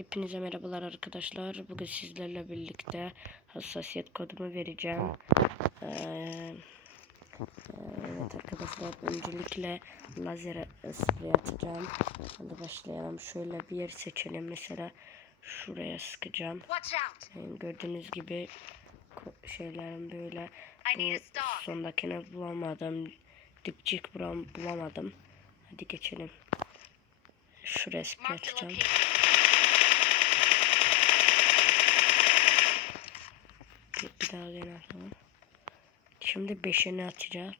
Hepinize merhabalar arkadaşlar. Bugün sizlerle birlikte hassasiyet kodumu vereceğim. Ee, evet arkadaşlar öncelikle lazer sprey atacağım. Hadi başlayalım. Şöyle bir yer seçelim. Mesela şuraya sıkacağım. Yani gördüğünüz gibi şeylerim böyle. Bu sondakini bulamadım. Dipçik buram bulamadım. Hadi geçelim. Şuraya sprey atacağım. location. Bir, bir daha atalım. Şimdi beşini atacak.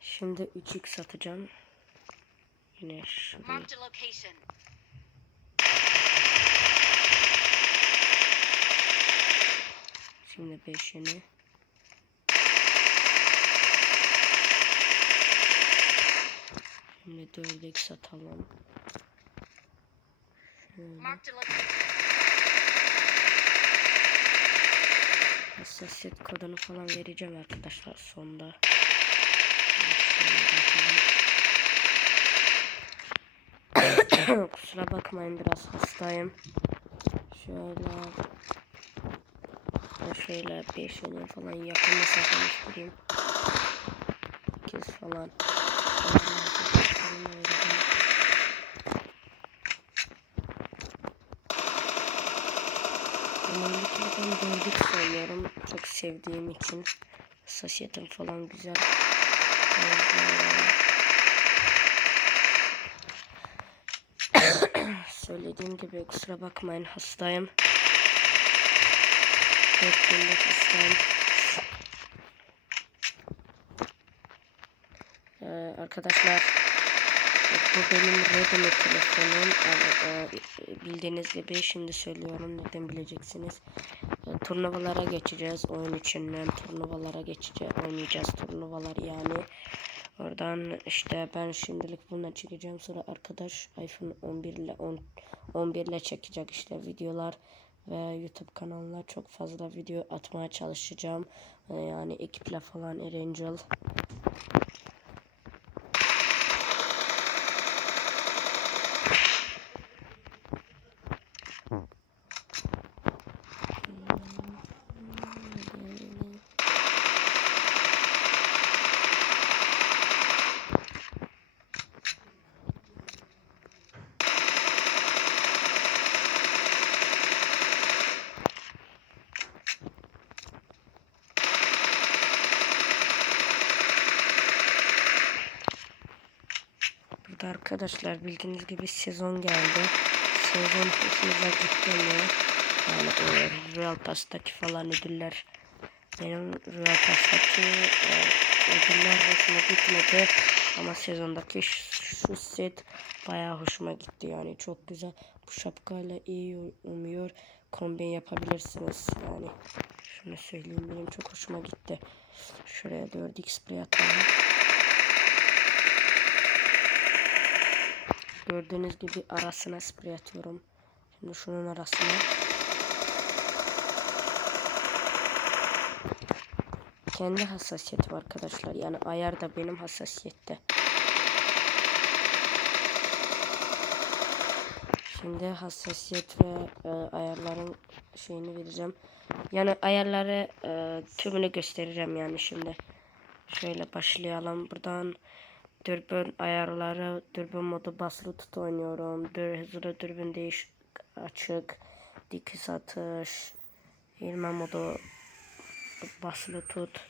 Şimdi 3x atacağım. Yine şuraya. Şimdi beşini. Şimdi 4x atalım. Hassasiyet kodunu falan vereceğim arkadaşlar sonda. Kusura bakmayın biraz hastayım. Şöyle şöyle beşini falan yakın mesafeni isteyeyim. 8 falan. Ben gördük söylüyorum. Çok sevdiğim için. Hassasiyetim falan güzel. Söylediğim gibi kusura bakmayın hastayım. Dört gündür hastayım. Ee, arkadaşlar bu benim Redmi telefonum. Yani, e, bildiğiniz gibi şimdi söylüyorum neden bileceksiniz. E, turnuvalara geçeceğiz. Oyun içinden turnuvalara geçeceğiz. Oynayacağız turnuvalar yani. Oradan işte ben şimdilik bununla çekeceğim. Sonra arkadaş iPhone 11 ile 10, 11 ile çekecek işte videolar ve YouTube kanalına çok fazla video atmaya çalışacağım. E, yani ekiple falan Erangel. Arkadaşlar bildiğiniz gibi sezon geldi. Sezon hoşumuza gitti mi? Yani o Royal Pass'taki falan ödüller. Benim Royal Pass'taki e, ödüller hoşuma gitmedi. Ama sezondaki şu, set bayağı hoşuma gitti yani çok güzel. Bu şapkayla iyi umuyor. Kombin yapabilirsiniz yani. Şunu söyleyeyim benim çok hoşuma gitti. Şuraya 4x spray atalım. Gördüğünüz gibi arasına sprey atıyorum. Şimdi şunun arasına. Kendi hassasiyeti var arkadaşlar. Yani ayar da benim hassasiyette. Şimdi hassasiyet ve e, ayarların şeyini vereceğim. Yani ayarları e, tümünü göstereceğim yani şimdi. Şöyle başlayalım. Buradan dürbün ayarları, dürbün modu basılı tut oynuyorum. Dür, hızlı dürbün değiş açık, dikiz atış, ilme modu basılı tut.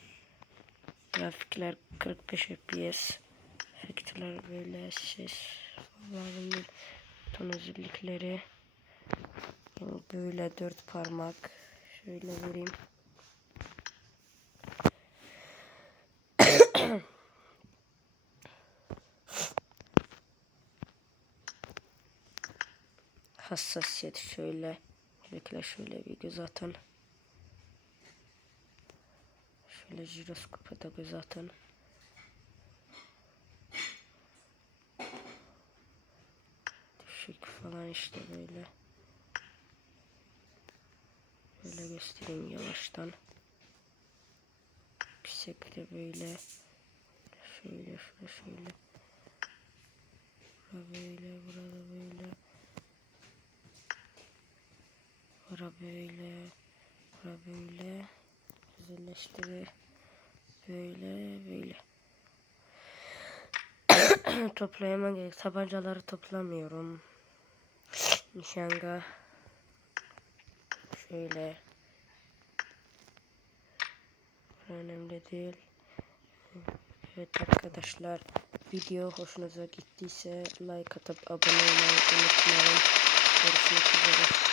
Grafikler 45 fps. Efektler böyle ses falan ton özellikleri. Böyle dört parmak. Şöyle vereyim. Hassasiyet şöyle şöyle şöyle bir göz atın. Şöyle jiroskopa da göz atın. Düşük falan işte böyle. Böyle göstereyim yavaştan. Yüksekte böyle. şöyle şöyle şöyle. Bura böyle burada böyle. Bura böyle. Bura böyle. Güzelleştirir. Böyle böyle. Toplayamam gerek. Tabancaları toplamıyorum. Nişanga. Şöyle. Önemli değil. Evet arkadaşlar. Video hoşunuza gittiyse like atıp abone olmayı unutmayın. Görüşmek üzere.